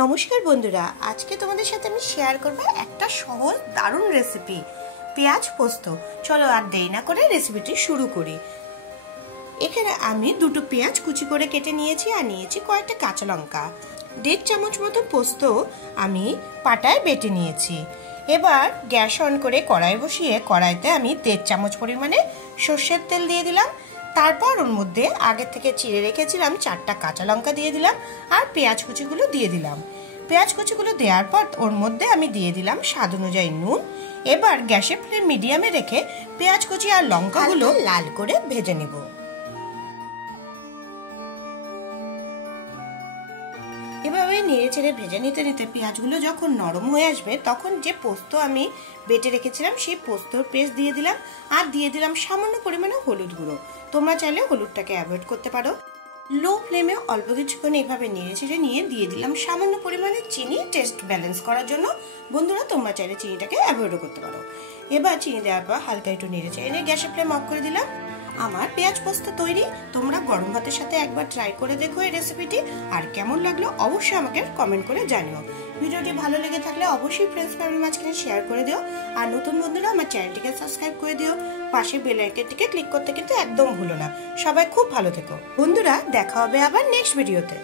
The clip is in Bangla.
নমস্কার বন্ধুরা, আজকে তোমাদের সাথে আমি শেয়ার করব একটা সহজ দারুণ রেসিপি, পেঁয়াজ পোস্ত। চলো আর দেরি না করে রেসিপিটি শুরু করি। এখানে আমি দুটো পেঁয়াজ কুচি করে কেটে নিয়েছি আর নিয়েছি কয়েকটা কাঁচা লঙ্কা। 1.5 চামচ মতো পোস্ত আমি পাটায় বেটে নিয়েছি। এবার গ্যাস অন করে কড়াই বসিয়ে কড়াইতে আমি 1.5 চামচ পরিমাণে সর্ষের তেল দিয়ে দিলাম। তারপর ওর মধ্যে আগে থেকে চিড়ে রেখেছিলাম 4টা কাঁচা লঙ্কা দিয়ে দিলাম আর পেঁয়াজ কুচিগুলো দিয়ে দিলাম। পেঁয়াজ কুচিগুলো দেওয়ার পর ওর মধ্যে আমি দিয়ে দিলাম স্বাদ অনুযায়ী নুন। এবার গ্যাসের ফ্লেম মিডিয়ামে রেখে পেঁয়াজ কুচি আর লঙ্কাগুলো লাল করে ভেজে নেব। এভাবে নেড়ে চেড়ে ভেজে নিতে নিতে পেঁয়াজগুলো যখন নরম হয়ে আসবে তখন যে পোস্ত আমি বেটে রেখেছিলাম সেই পোস্তর পেস্ট দিয়ে দিলাম আর দিয়ে দিলাম সামান্য পরিমাণে হলুদ গুঁড়ো। তোমরা চাইলে হলুদটাকে অ্যাভয়েড করতে পারো। লো ফ্লেমে অল্প কিছুক্ষণ এইভাবে নেড়ে চেড়ে নিয়ে দিয়ে দিলাম সামান্য পরিমাণে চিনি, টেস্ট ব্যালেন্স করার জন্য। বন্ধুরা, তোমরা চাইলে চিনিটাকে অ্যাভয়েডও করতে পারো। এবার চিনি দেওয়ার পর হালকা একটু নেড়ে চেড়ে নিয়ে গ্যাসের ফ্লেম অফ করে দিলাম। আমার পেঁয়াজ পোস্ত তৈরি। তোমরা গরম ভাতের সাথে একবার ট্রাই করে দেখো এই রেসিপিটি, আর কেমন লাগলো অবশ্যই আমাকে কমেন্ট করে জানিও। ভিডিওটি ভালো লেগে থাকলে অবশ্যই ফ্রেন্ডস ফ্যামিলির মাঝখানে শেয়ার করে দিও, আর নতুন বন্ধুরা আমার চ্যানেলটিকে সাবস্ক্রাইব করে দিও। পাশে বেল আইকনটিকে ক্লিক করতে কিন্তু একদম ভুলো না। সবাই খুব ভালো থেকো বন্ধুরা, দেখা হবে আবার নেক্সট ভিডিওতে।